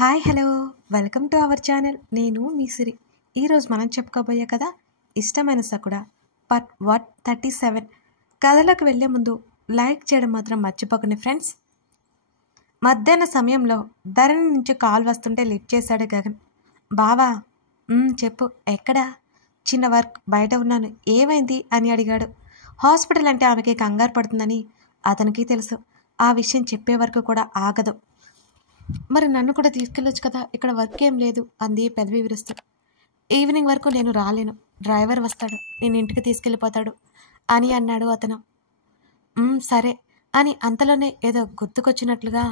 Hi hello welcome to our channel. నేను మీ సిరి. ఈరోజు మనం చెప్పుకోబోయే కథ ఇష్టమైన సకుడా పార్ట్ 137. కథలోకి వెళ్ళే ముందు లైక్ చేయడం మాత్రం మర్చిపోకండి ఫ్రెండ్స్. మధ్యాహ్న సమయంలో ధరణి నుంచి కాల్ వస్తుంటే లిఫ్ట్ చేశాడు గగన్. బావా, చెప్పు, ఎక్కడా? చిన్న వర్క్, బయట ఉన్నాను. ఏమైంది అని అడిగాడు. హాస్పిటల్ అంటే ఆమెకి కంగారు పడుతుందని అతనికి తెలుసు. ఆ విషయం చెప్పే వరకు కూడా ఆగదు. మరి నన్ను కూడా తీసుకెళ్ళొచ్చు కదా, ఇక్కడ వర్క్ ఏం లేదు అంది పెదవి విరుస్తూ. ఈవినింగ్ వరకు నేను రాలేను, డ్రైవర్ వస్తాడు, నేను ఇంటికి తీసుకెళ్ళిపోతాడు అని అన్నాడు అతను. సరే అని అంతలోనే ఏదో గుర్తుకొచ్చినట్లుగా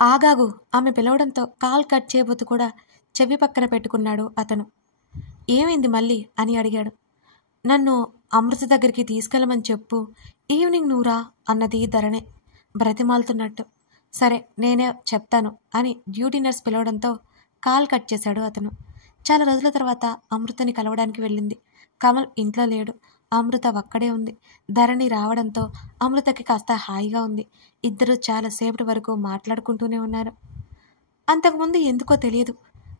ఆగాగు ఆమె పిలవడంతో కాల్ కట్ చేయబోతూ కూడా చెవి పక్కన పెట్టుకున్నాడు అతను. ఏమైంది మళ్ళీ అని అడిగాడు. నన్ను అమృత దగ్గరికి తీసుకెళ్ళమని చెప్పు, ఈవినింగ్ నువ్వురా అన్నది ధరణి బ్రతిమాలుతున్నట్టు. సరే నేనే చెప్తాను అని డ్యూటీ నర్స్ పిలవడంతో కాల్ కట్ చేశాడు అతను. చాలా రోజుల తర్వాత అమృతని కలవడానికి వెళ్ళింది. కమల్ ఇంట్లో లేడు. అమృత ఒక్కడే ఉంది. ధరణి రావడంతో అమృతకి కాస్త హాయిగా ఉంది. ఇద్దరు చాలాసేపటి వరకు మాట్లాడుకుంటూనే ఉన్నారు. అంతకుముందు ఎందుకో తెలియదు,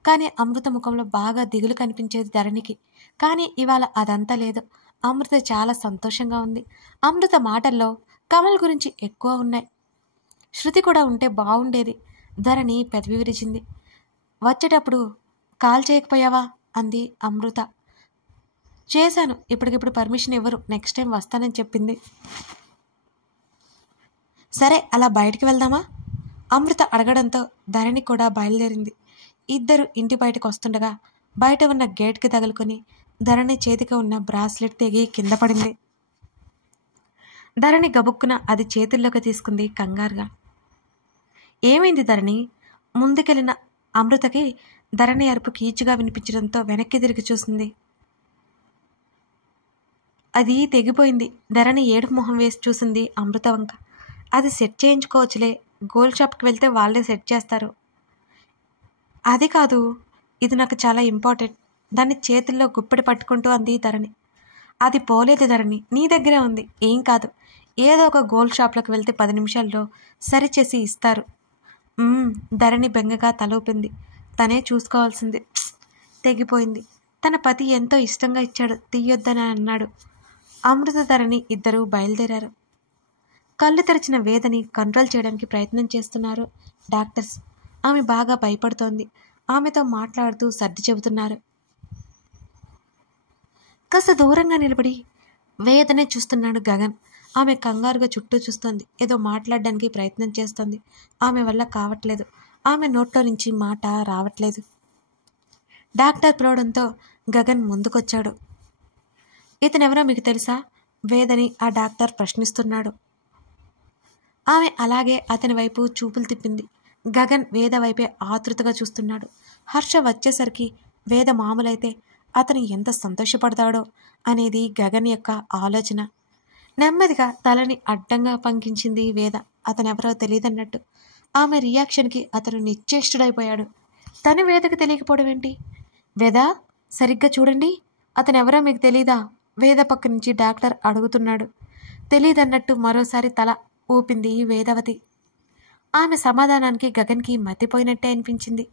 కానీ అమృత ముఖంలో బాగా దిగులు కనిపించేది ధరణికి. కానీ ఇవాళ అదంతా లేదు. అమృత చాలా సంతోషంగా ఉంది. అమృత మాటల్లో కమల్ గురించి ఎక్కువ ఉన్నాయి. శృతి కూడా ఉంటే బాగుండేది. ధరణి పెదవి విరిచింది. వచ్చేటప్పుడు కాల్ చేయకపోయావా అంది అమృత. చేశాను, ఇప్పటికిప్పుడు పర్మిషన్ ఇవ్వరు, నెక్స్ట్ టైం వస్తానని చెప్పింది. సరే అలా బయటికి వెళ్దామా అమృత అడగడంతో ధరణి కూడా బయలుదేరింది. ఇద్దరు ఇంటి బయటకు వస్తుండగా బయట ఉన్న గేట్కి తగులుకొని ధరణి చేతికి ఉన్న బ్రాస్లెట్ తెగి కింద పడింది. ధరణి గబుక్కున అది చేతుల్లోకి తీసుకుంది కంగారుగా. ఏమైంది ధరణి? ముందుకెళ్ళిన అమృతకి ధరణి అరుపు కీచుగా వినిపించడంతో వెనక్కి తిరిగి చూసింది. అది తెగిపోయింది. ధరణి ఏడుపు మొహం వేసి చూసింది అమృత వంక. అది సెట్ చేయించుకోవచ్చులే, గోల్డ్ షాప్కి వెళ్తే వాళ్ళే సెట్ చేస్తారు. అది కాదు, ఇది నాకు చాలా ఇంపార్టెంట్. దాన్ని చేతుల్లో గుప్పెడి పట్టుకుంటూ అంది ధరణి. అది పోలేదు ధరణి, నీ దగ్గరే ఉంది, ఏం కాదు. ఏదో ఒక గోల్డ్ షాప్లోకి వెళ్తే 10 నిమిషాల్లో సరిచేసి ఇస్తారు. ధరణి బెంగగా తలూపింది. తనే చూసుకోవాల్సింది. తెగిపోయింది. తన పతి ఎంతో ఇష్టంగా ఇచ్చాడు, తీయొద్దని అన్నాడు. అమృత ధరణి ఇద్దరూ బయలుదేరారు. కళ్ళు తెరిచిన వేదని కంట్రోల్ చేయడానికి ప్రయత్నం చేస్తున్నారు డాక్టర్స్. ఆమె బాగా భయపడుతోంది. ఆమెతో మాట్లాడుతూ సర్ది చెబుతున్నారు. కాస్త దూరంగా నిలబడి వేదనే చూస్తున్నాడు గగన్. ఆమె కంగారుగా చుట్టూ చూస్తోంది. ఏదో మాట్లాడడానికి ప్రయత్నం చేస్తోంది. ఆమె వల్ల కావట్లేదు. ఆమె నోట్లో నుంచి మాట రావట్లేదు. డాక్టర్ పిలవడంతో గగన్ ముందుకొచ్చాడు. ఇతనెవరో మీకు తెలుసా? వేదని ఆ డాక్టర్ ప్రశ్నిస్తున్నాడు. ఆమె అలాగే అతని వైపు చూపులు తిప్పింది. గగన్ వేద వైపే ఆతృతగా చూస్తున్నాడు. హర్ష వచ్చేసరికి వేద మామూలైతే అతను ఎంత సంతోషపడతాడో అనేది గగన్ యొక్క ఆలోచన. నెమ్మదిగా తలని అడ్డంగా పంకించింది వేద. అతనెవరో తెలియదన్నట్టు. ఆమె రియాక్షన్కి అతను నిశ్చేష్టుడైపోయాడు. తను వేదకు తెలియకపోవడం ఏంటి? వేద, సరిగ్గా చూడండి, అతనెవరో మీకు తెలీదా? వేద పక్క నుంచి డాక్టర్ అడుగుతున్నాడు. తెలీదన్నట్టు మరోసారి తల ఊపింది వేదవతి. ఆమె సమాధానానికి గగన్కి మతిపోయినట్టే అనిపించింది.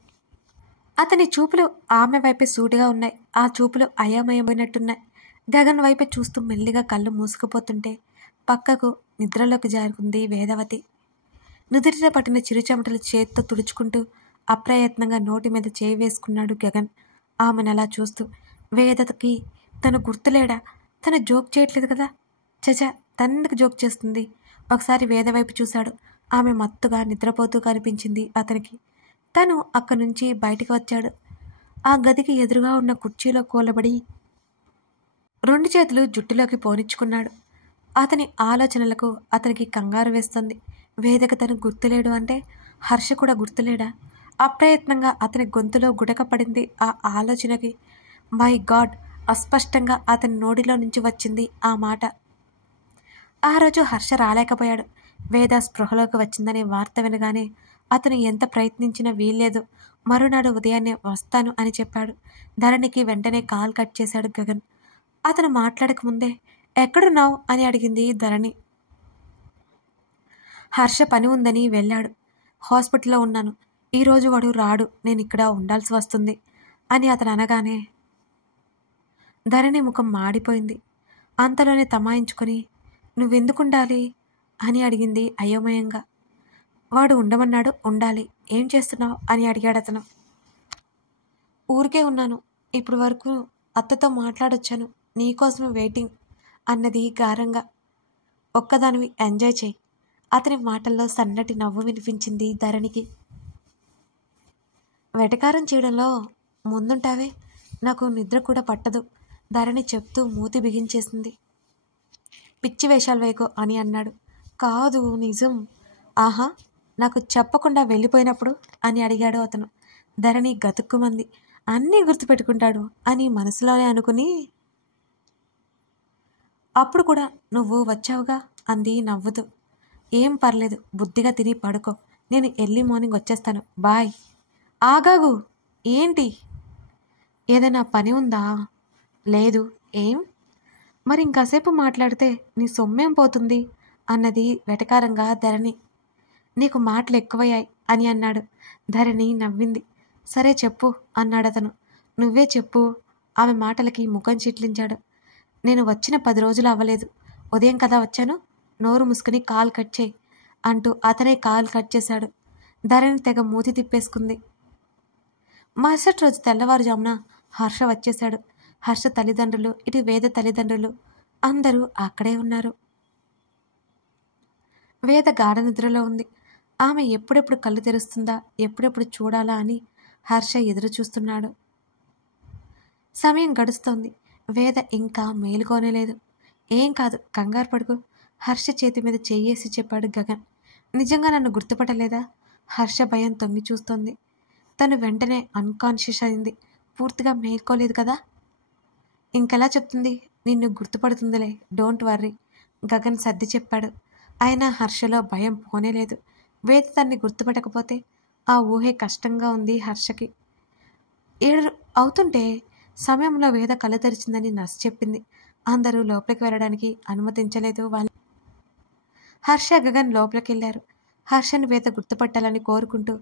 అతని చూపులు ఆమె వైపే సూటిగా ఉన్నాయి. ఆ చూపులు అయోమయమైనట్టున్నాయి. గగన్ వైపే చూస్తూ మెల్లిగా కళ్ళు మూసుకుపోతుంటే పక్కకు నిద్రలోకి జారుకుంది వేదవతి. నుదిటిన పట్టిన చిరుచెమటలు చేత్తో తుడుచుకుంటూ అప్రయత్నంగా నోటి మీద చేయి వేసుకున్నాడు గగన్. ఆమెనలా చూస్తూ, వేదకి తను గుర్తులేడా? తను జోక్ చేయట్లేదు కదా? చచా, తనెందుకు జోక్ చేస్తుంది? ఒకసారి వేద వైపు చూశాడు. ఆమె మత్తుగా నిద్రపోతూ కనిపించింది అతనికి. తను అక్కడి నుంచి బయటికి వచ్చాడు. ఆ గదికి ఎదురుగా ఉన్న కుర్చీలో కూలబడి 2 చేతులు జుట్టులోకి పోనిచ్చుకున్నాడు. అతని ఆలోచనలకు అతనికి కంగారు వేస్తుంది. వేదకు తను గుర్తులేడు అంటే హర్ష కూడా గుర్తులేడా? అప్రయత్నంగా అతని గొంతులో గుడక పడింది ఆ ఆలోచనకి. మై గాడ్, అస్పష్టంగా అతని నోడిలో నుంచి వచ్చింది ఆ మాట. ఆ రోజు హర్ష రాలేకపోయాడు. వేద స్పృహలోకి వచ్చిందనే వార్త వినగానే అతను ఎంత ప్రయత్నించినా వీల్లేదు. మరునాడు ఉదయాన్నే వస్తాను అని చెప్పాడు. ధరణికి వెంటనే కాల్ కట్ చేశాడు గగన్. అతను మాట్లాడకముందే ఎక్కడున్నావు అని అడిగింది ధరణి. హర్ష పని ఉందని వెళ్ళాడు. హాస్పిటల్లో ఉన్నాను. ఈరోజు వాడు రాడు, నేను ఇక్కడ ఉండాల్సి వస్తుంది అని అతను అనగానే ధరణి ముఖం మాడిపోయింది. అంతలోనే తమాయించుకొని నువ్వెందుకుండాలి అని అడిగింది అయోమయంగా. వాడు ఉండమన్నాడు, ఉండాలి. ఏం చేస్తున్నావు అని అడిగాడు అతను. ఊరికే ఉన్నాను, ఇప్పుడు వరకు అత్తతో మాట్లాడొచ్చాను, నీకోసమే వెయిటింగ్ అన్నది గారంగా. ఒక్కదానివి ఎంజాయ్ చేయి. అతని మాటల్లో సన్నటి నవ్వు వినిపించింది ధరణికి. వెటకారం చేయడంలో ముందుంటావే, నాకు నిద్ర కూడా పట్టదు ధరణి చెప్తూ మూతి బిగించేసింది. పిచ్చి వేషాలు వేయకు అని అన్నాడు. కాదు, నిజం. ఆహా, నాకు చెప్పకుండా వెళ్ళిపోయినప్పుడు అని అడిగాడు అతను. ధరణి గతుక్కుమంది. అన్నీ గుర్తుపెట్టుకుంటాడు అని మనసులోనే అనుకుని అప్పుడు కూడా నువ్వు వచ్చావుగా అంది నవ్వుతూ. ఏం పర్లేదు, బుద్ధిగా తిని పడుకో, నేను ఎర్లీ మార్నింగ్ వచ్చేస్తాను, బాయ్. ఆగాగు. ఏంటి? ఏదైనా పని ఉందా? లేదు. ఏం? మరి ఇంకాసేపు మాట్లాడితే నీ సొమ్మేం పోతుంది అన్నది వెటకారంగా ధరణి. నీకు మాటలు ఎక్కువయ్యాయి అని అన్నాడు. ధరణి నవ్వింది. సరే చెప్పు అన్నాడు అతను. నువ్వే చెప్పు. ఆమె మాటలకి ముఖం చిట్లించాడు. నేను వచ్చిన 10 రోజులు అవ్వలేదు, ఉదయం కదా వచ్చాను, నోరు మూసుకుని కాల్ కట్ చేయి అంటూ అతనే కాల్ కట్ చేశాడు. ధరణి తెగ మూతి తిప్పేసుకుంది. మరుసటి రోజు తెల్లవారుజామున హర్ష వచ్చేశాడు. హర్ష తల్లిదండ్రులు, ఇటు వేద తల్లిదండ్రులు అందరూ అక్కడే ఉన్నారు. వేద గాఢ నిద్రలో ఉంది. ఆమె ఎప్పుడెప్పుడు కళ్ళు తెరుస్తుందా, ఎప్పుడెప్పుడు చూడాలా అని హర్ష ఎదురు చూస్తున్నాడు. సమయం గడుస్తోంది. వేద ఇంకా మేలుకోనేలేదు. ఏం కాదు, కంగారు పడుకు. హర్ష చేతి మీద చెయ్యేసి చెప్పాడు గగన్. నిజంగా నన్ను గుర్తుపట్టలేదా? హర్ష భయం తొంగి చూస్తోంది. తను వెంటనే అన్కాన్షియస్ అయింది. పూర్తిగా మేల్కోలేదు కదా. ఇంకెలా చెప్తుంది? నిన్ను గుర్తుపడుతుందిలే, డోంట్ వర్రీ గగన్ సర్ది చెప్పాడు. అయినా హర్షలో భయం పోనేలేదు. వేద తన్ని గుర్తుపట్టకపోతే ఆ ఊహే కష్టంగా ఉంది హర్షకి. 7 అవుతుంటే సమయంలో వేద కళ్ళు తెరిచిందని నర్సు చెప్పింది. అందరూ లోపలికి వెళ్ళడానికి అనుమతించలేదు వాళ్ళు. హర్ష గగన్ లోపలికి వెళ్ళారు. హర్షని వేద గుర్తుపట్టాలని కోరుకుంటూ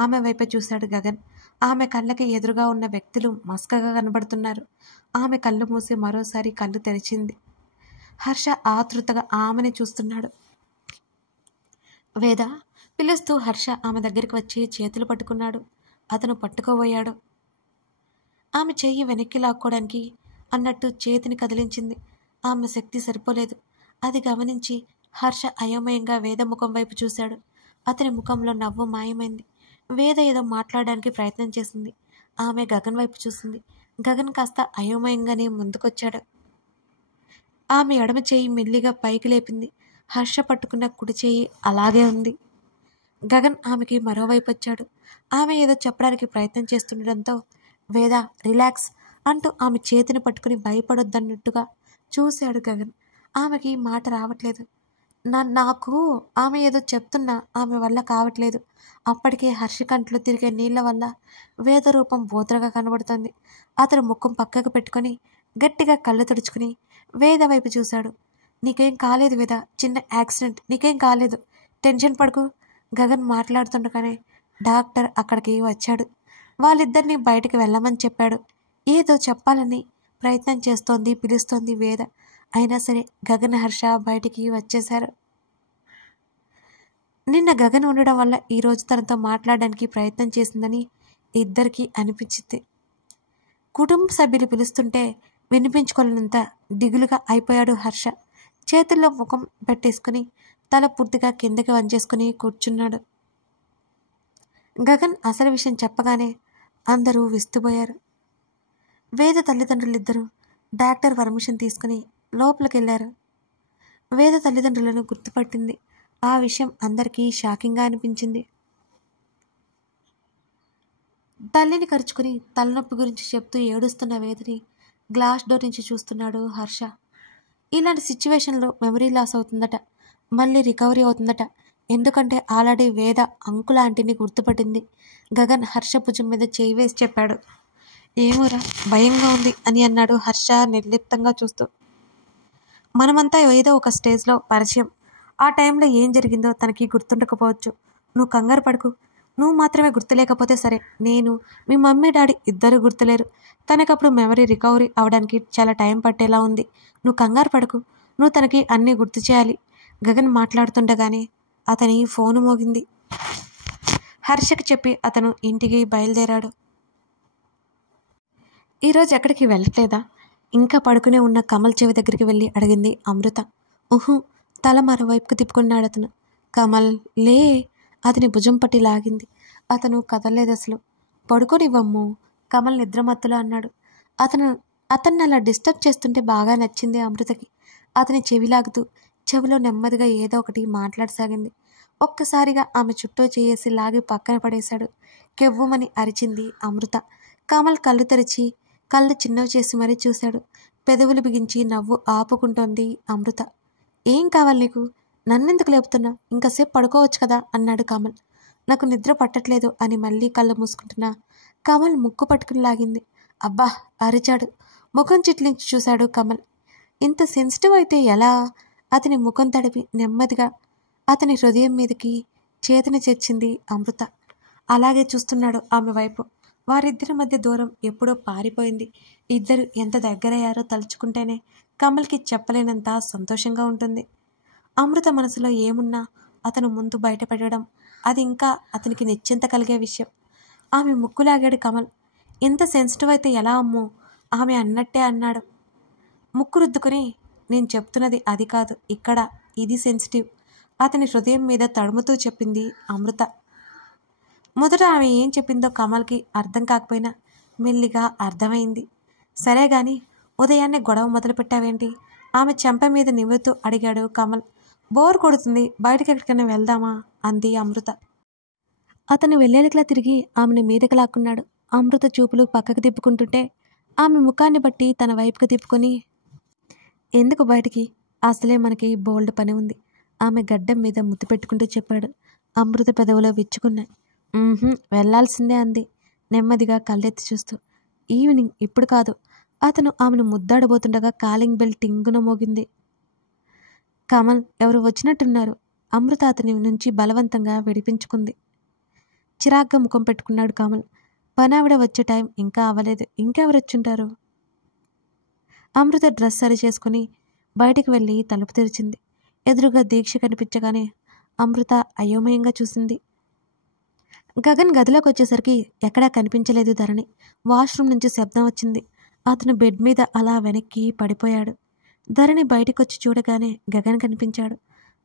ఆమె వైపే చూశాడు గగన్. ఆమె కళ్ళకి ఎదురుగా ఉన్న వ్యక్తులు మస్కగా కనబడుతున్నారు. ఆమె కళ్ళు మూసి మరోసారి కళ్ళు తెరిచింది. హర్ష ఆతృతగా ఆమెని చూస్తున్నాడు. వేద పిలుస్తూ హర్ష ఆమె దగ్గరికి వచ్చి చేతులు పట్టుకున్నాడు. అతను పట్టుకోబోయాడు. ఆమె చెయ్యి వెనక్కి లాక్కోవడానికి అన్నట్టు చేతిని కదిలించింది. ఆమె శక్తి సరిపోలేదు. అది గమనించి హర్ష అయోమయంగా వేద ముఖం వైపు చూశాడు. అతని ముఖంలో నవ్వు మాయమైంది. వేద ఏదో మాట్లాడడానికి ప్రయత్నం చేసింది. ఆమె గగన్ వైపు చూసింది. గగన్ కాస్త అయోమయంగానే ముందుకొచ్చాడు. ఆమె ఎడమ చేయి మెల్లిగా పైకి లేపింది. హర్ష పట్టుకున్న కుడి చేయి అలాగే ఉంది. గగన్ ఆమెకి మరోవైపు వచ్చాడు. ఆమె ఏదో చెప్పడానికి ప్రయత్నం చేస్తుండడంతో వేద రిలాక్స్ అంటూ ఆమె చేతిని పట్టుకుని భయపడొద్దన్నట్టుగా చూశాడు గగన్. ఆమెకి మాట రావట్లేదు. నాకు ఆమె ఏదో చెప్తున్నా ఆమె వల్ల కావట్లేదు. అప్పటికే హర్ష కంట్లో తిరిగే నీళ్ల వల్ల వేద రూపం బోత్రగా కనబడుతుంది. అతను ముఖం పక్కకు పెట్టుకొని గట్టిగా కళ్ళు తుడుచుకుని వేద వైపు చూశాడు. నీకేం కాలేదు వేద, చిన్న యాక్సిడెంట్, నీకేం కాలేదు, టెన్షన్ పడుకు. గగన్ మాట్లాడుతుండగానే డాక్టర్ అక్కడికి వచ్చాడు. వాళ్ళిద్దరినీ బయటికి వెళ్ళమని చెప్పాడు. ఏదో చెప్పాలని ప్రయత్నం చేస్తోంది, పిలుస్తోంది వేద. అయినా సరే గగన్ హర్ష బయటికి వచ్చేశారు. నిన్న గగన్ ఉండడం వల్ల ఈరోజు తనతో మాట్లాడడానికి ప్రయత్నం చేసిందని ఇద్దరికీ అనిపించింది. కుటుంబ సభ్యులు పిలుస్తుంటే వినిపించుకోలేనంత దిగులుగా అయిపోయాడు హర్ష. చేతుల్లో ముఖం పెట్టేసుకుని తల పూర్తిగా కిందకి వంచేసుకుని కూర్చున్నాడు. గగన్ అసలు విషయం చెప్పగానే అందరూ విస్తుపోయారు. వేద తల్లిదండ్రులిద్దరూ డాక్టర్ పర్మిషన్ తీసుకుని లోపలికి వెళ్ళారు. వేద తల్లిదండ్రులను గుర్తుపట్టింది. ఆ విషయం అందరికీ షాకింగ్గా అనిపించింది. తల్లిని కరుచుకుని తలనొప్పి గురించి చెప్తూ ఏడుస్తున్న వేదని గ్లాస్ డోర్ నుంచి చూస్తున్నాడు హర్ష. ఇలాంటి సిచ్యువేషన్లో మెమరీ లాస్ అవుతుందట, మళ్ళీ రికవరీ అవుతుందట. ఎందుకంటే ఆల్రెడీ వేద అంకుల్ ఆంటీని గుర్తుపట్టింది. గగన్ హర్ష భుజం మీద చేయి వేసి చెప్పాడు. ఏమోరా, భయంగా ఉంది అని అన్నాడు హర్ష నిర్లిప్తంగా చూస్తూ. మనమంతా ఏదో ఒక స్టేజ్లో పరిచయం. ఆ టైంలో ఏం జరిగిందో తనకి గుర్తుండకపోవచ్చు. నువ్వు కంగారు పడుకు. నువ్వు మాత్రమే గుర్తులేకపోతే సరే, నేను, మీ మమ్మీ డాడీ ఇద్దరు గుర్తులేరు. తనకప్పుడు మెమరీ రికవరీ అవడానికి చాలా టైం పట్టేలా ఉంది. నువ్వు కంగారు పడకు. నువ్వు తనకి అన్నీ గుర్తు చేయాలి. గగన్ మాట్లాడుతుండగానే అతని ఫోను మోగింది. హర్షకి చెప్పి అతను ఇంటికి బయలుదేరాడు. ఈరోజు ఎక్కడికి వెళ్ళట్లేదా? ఇంకా పడుకునే ఉన్న కమల్ చెవి దగ్గరికి వెళ్ళి అడిగింది అమృత. తల మరోవైపుకు తిప్పుకున్నాడు అతను. కమల్ లే, అతని భుజం పట్టి లాగింది. అతను కదలలేదు అసలు. పడుకోనివ్వమ్ము, కమల్ నిద్రమత్తులో అన్నాడు. అతన్ని అలా డిస్టర్బ్ చేస్తుంటే బాగా నచ్చింది అమృతకి. అతని చెవి లాగుతూ చెవిలో నెమ్మదిగా ఏదో ఒకటి మాట్లాడసాగింది. ఒక్కసారిగా ఆమె చుట్టూ చేసి లాగి పక్కన పడేశాడు. కెవ్వుమని అరిచింది అమృత. కమల్ కళ్ళు తెరిచి కళ్ళు చిన్నవి చేసి మరీ చూశాడు. పెదవులు బిగించి నవ్వు ఆపుకుంటోంది అమృత. ఏం కావాలి నీకు? నన్నెందుకు లేపుతున్నా? ఇంకాసేపు పడుకోవచ్చు కదా అన్నాడు కమల్. నాకు నిద్ర పట్టట్లేదు అని మళ్ళీ కళ్ళు మూసుకుంటున్నా. కమల్ ముక్కు పట్టుకుని లాగింది. అబ్బా అరిచాడు. ముఖం చిట్లించి చూశాడు కమల్. ఇంత సెన్సిటివ్ అయితే ఎలా? అతని ముఖం తడిపి నెమ్మదిగా అతని హృదయం మీదకి చేతిని చేర్చింది అమృత. అలాగే చూస్తున్నాడు ఆమె వైపు. వారిద్దరి మధ్య దూరం ఎప్పుడో పారిపోయింది. ఇద్దరు ఎంత దగ్గరయ్యారో తలుచుకుంటేనే కమల్కి చెప్పలేనంత సంతోషంగా ఉంటుంది. అమృత మనసులో ఏమున్నా అతను ముందు బయటపెట్టడం అది ఇంకా అతనికి నిశ్చింత కలిగే విషయం. ఆమె ముక్కులాగాడు కమల్. ఇంత సెన్సిటివ్ అయితే ఎలా అమ్మో? ఆమె అన్నట్టే అన్నాడు. ముక్కు రుద్దుకుని, నేను చెప్తున్నది అది కాదు, ఇక్కడ ఇది సెన్సిటివ్, అతని హృదయం మీద తడుముతూ చెప్పింది అమృత. మొదట ఆమె ఏం చెప్పిందో కమల్కి అర్థం కాకపోయినా మెల్లిగా అర్థమైంది. సరే గాని ఉదయాన్నే గొడవ మొదలుపెట్టావేంటి? ఆమె చెంప మీద నివ్వుతూ అడిగాడు కమల్. బోర్ కొడుతుంది, బయటకి ఎక్కడికైనా వెళ్దామా అంది అమృత. అతను వెళ్ళేలికలా తిరిగి ఆమెను మీదకి లాక్కున్నాడు. అమృత చూపులు పక్కకు తిప్పుకుంటుంటే ఆమె ముఖాన్ని బట్టి తన వైపుకు తిప్పుకొని, ఎందుకు బయటికి? అసలే మనకి బోల్డ్ పని ఉంది, ఆమె గడ్డం మీద ముద్దు పెట్టుకుంటూ చెప్పాడు. అమృత పెదవులో విచ్చుకున్నాయి. వెళ్లాల్సిందే అంది నెమ్మదిగా కళ్ళెత్తి చూస్తూ. ఈవినింగ్, ఇప్పుడు కాదు. అతను ఆమెను ముద్దాడబోతుండగా కాలింగ్ బెల్ టింగున మోగింది. కమల్, ఎవరు వచ్చినట్టున్నారు. అమృత అతని నుంచి బలవంతంగా విడిపించుకుంది. చిరాగ్గా ముఖం పెట్టుకున్నాడు కమల్. పనావిడ వచ్చే టైం ఇంకా అవ్వలేదు, ఇంకెవరొచ్చుంటారు? అమృత డ్రెస్ సరి చేసుకుని బయటికి వెళ్ళి తలుపు తెరిచింది. ఎదురుగా దీక్ష కనిపించగానే అమృత అయోమయంగా చూసింది. గగన్ గదిలోకి వచ్చేసరికి ఎక్కడా కనిపించలేదు ధరణి. వాష్రూమ్ నుంచి శబ్దం వచ్చింది. అతను బెడ్ మీద అలా వెనక్కి పడిపోయాడు. ధరణి బయటికొచ్చి చూడగానే గగన్ కనిపించాడు.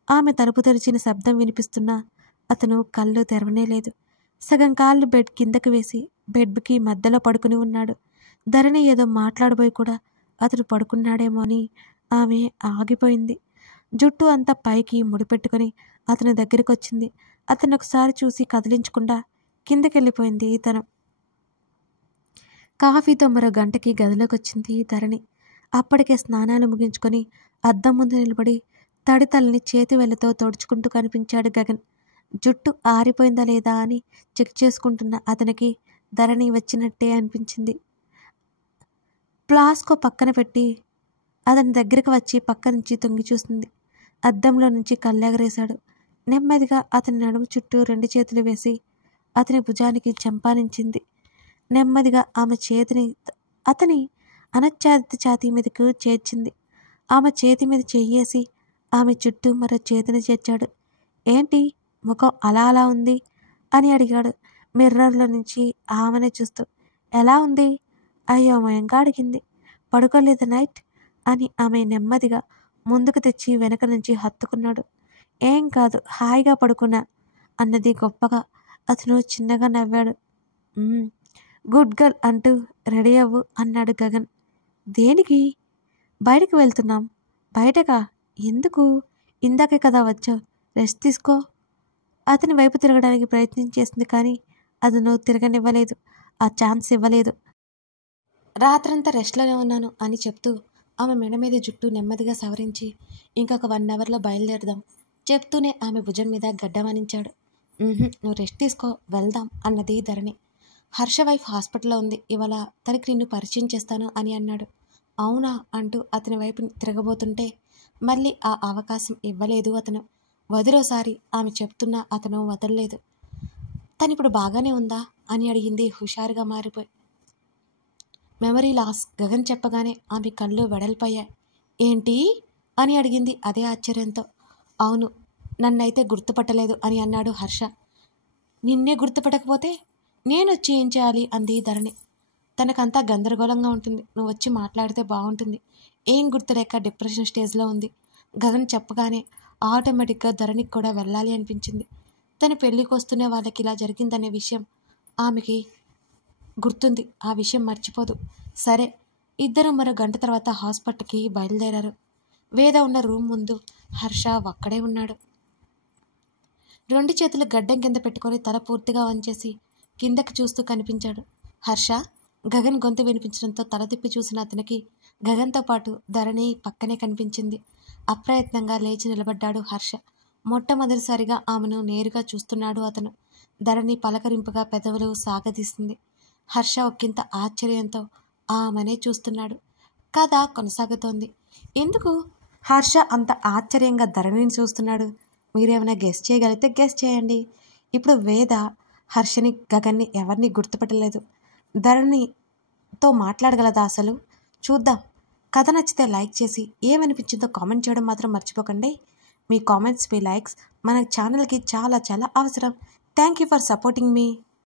ఆమె తలుపు తెరిచిన శబ్దం వినిపిస్తున్నా అతను కళ్ళు తెరవనేలేదు. సగం కాళ్ళు బెడ్ కిందకు వేసి బెడ్కి మధ్యలో పడుకుని ఉన్నాడు. ధరణి ఏదో మాట్లాడబోయి కూడా అతడు పడుకున్నాడేమో అని ఆమె ఆగిపోయింది. జుట్టు అంతా పైకి ముడిపెట్టుకుని అతని దగ్గరికి వచ్చింది. అతను ఒకసారి చూసి కదిలించకుండా కిందకెళ్ళిపోయింది తను. కాఫీతో మరో గంటకి గదిలోకి వచ్చింది ధరణి. అప్పటికే స్నానాలు ముగించుకొని అద్దం ముందు నిలబడి తడి తలని చేతి వేళ్లతో తోడుచుకుంటూ కనిపించాడు గగన్. జుట్టు ఆరిపోయిందా లేదా అని చెక్ చేసుకుంటున్న అతనికి ధరణి వచ్చినట్టే అనిపించింది. ఫ్లాస్కో పక్కన పెట్టి అతని దగ్గరికి వచ్చి పక్క నుంచి తొంగి చూస్తుంది. అద్దంలో నుంచి కళ్ళెగరేశాడు. నెమ్మదిగా అతని నడుము చుట్టూ 2 చేతులు వేసి అతని భుజానికి చెంపానించింది. నెమ్మదిగా ఆమె చేతిని అతని అనచ్ఛాదిత ఛాతీ మీదకు చేర్చింది. ఆమె చేతి మీద చెయ్యేసి ఆమె చుట్టూ మరో చేతిని చేర్చాడు. ఏంటి ముఖం అలా అలా ఉంది అని అడిగాడు మిర్రర్లో నుంచి ఆమెనే చూస్తూ. ఎలా ఉంది? అయోమయంగా అడిగింది. పడుకోలేదు నైట్ అని ఆమె నెమ్మదిగా ముందుకు తెచ్చి వెనక నుంచి హత్తుకున్నాడు. ఏం కాదు, హాయిగా పడుకున్నా అన్నది గొప్పగా. అతను చిన్నగా నవ్వాడు. గుడ్ గర్ల్ అంటూ రెడీ అవ్వు అన్నాడు గగన్. దేనికి? బయటికి వెళ్తున్నాం. బయటకా? ఎందుకు? ఇందాకే కదా వచ్చావు, రెస్ట్ తీసుకో. అతని వైపు తిరగడానికి ప్రయత్నం చేసింది కానీ అతను తిరగనివ్వలేదు, ఆ ఛాన్స్ ఇవ్వలేదు. రాత్రంతా రెస్ట్లోనే ఉన్నాను అని చెప్తూ ఆమె మెడ మీద జుట్టు నెమ్మదిగా సవరించి ఇంకొక 1 అవర్లో బయలుదేరదాం చెప్తూనే ఆమె భుజం మీద గడ్డమానించాడు. నువ్వు రెస్ట్ తీసుకో, వెళ్దాం అన్నది ధరణి. హర్ష వైఫ్ హాస్పిటల్లో ఉంది, ఇవాళ తనకి నిన్ను పరిచయం చేస్తాను అని అన్నాడు. అవునా అంటూ అతని వైపు తిరగబోతుంటే మళ్ళీ ఆ అవకాశం ఇవ్వలేదు అతను. వదిలోసారి ఆమె చెప్తున్నా అతను వదలలేదు. ఇప్పుడు బాగానే ఉందా అని అడిగింది హుషారుగా మారిపోయి. మెమరీ లాస్ గగన్ చెప్పగానే ఆమె కళ్ళు వెడల్పయ్యాయి. ఏంటి అని అడిగింది అదే ఆశ్చర్యంతో. అవును, నన్నైతే గుర్తుపట్టలేదు అని అన్నాడు హర్ష. నిన్నే గుర్తుపట్టకపోతే నేనొచ్చి ఏం చేయాలి అంది ధరణి. తనకంతా గందరగోళంగా ఉంటుంది, నువ్వు వచ్చి మాట్లాడితే బాగుంటుంది. ఏం గుర్తులేక డిప్రెషన్ స్టేజ్లో ఉంది. గగన్ చెప్పగానే ఆటోమేటిక్గా ధరణికి కూడా వెళ్ళాలి అనిపించింది. తన పెళ్ళికి వస్తున్న వాళ్ళకి ఇలా జరిగిందనే విషయం ఆమెకి గుర్తుంది, ఆ విషయం మర్చిపోదు. సరే, ఇద్దరు మరో గంట తర్వాత హాస్పిటల్కి బయలుదేరారు. వేద ఉన్న రూమ్ ముందు హర్ష ఒక్కడే ఉన్నాడు. 2 చేతులు గడ్డం కింద పెట్టుకొని తల పూర్తిగా వంచేసి కిందకి చూస్తూ కనిపించాడు. హర్ష గగన్ గొంతు వినిపించడంతో తల తిప్పి చూసిన అతనికి గగన్తో పాటు ధరణి పక్కనే కనిపించింది. అప్రయత్నంగా లేచి నిలబడ్డాడు హర్ష. మొట్టమొదటిసారిగా ఆమెను నేరుగా చూస్తున్నాడు అతను. ధరణి పలకరింపుగా పెదవులు సాగదీసింది. హర్ష ఒక్కింత ఆశ్చర్యంతో ఆమెనే చూస్తున్నాడు. కథ కొనసాగుతోంది. ఎందుకు హర్ష అంత ఆశ్చర్యంగా ధరణిని చూస్తున్నాడు? మీరేమైనా గెస్ చేయగలిగితే గెస్ చేయండి. ఇప్పుడు వేద హర్షని గగన్ని ఎవరిని గుర్తుపట్టలేదు. ధరణితో మాట్లాడగలదా అసలు? చూద్దాం. కథ నచ్చితే లైక్ చేసి ఏమనిపించిందో కామెంట్ చేయడం మాత్రం మర్చిపోకండి. మీ కామెంట్స్, మీ లైక్స్ మన ఛానల్కి చాలా చాలా అవసరం. Thank you for supporting me.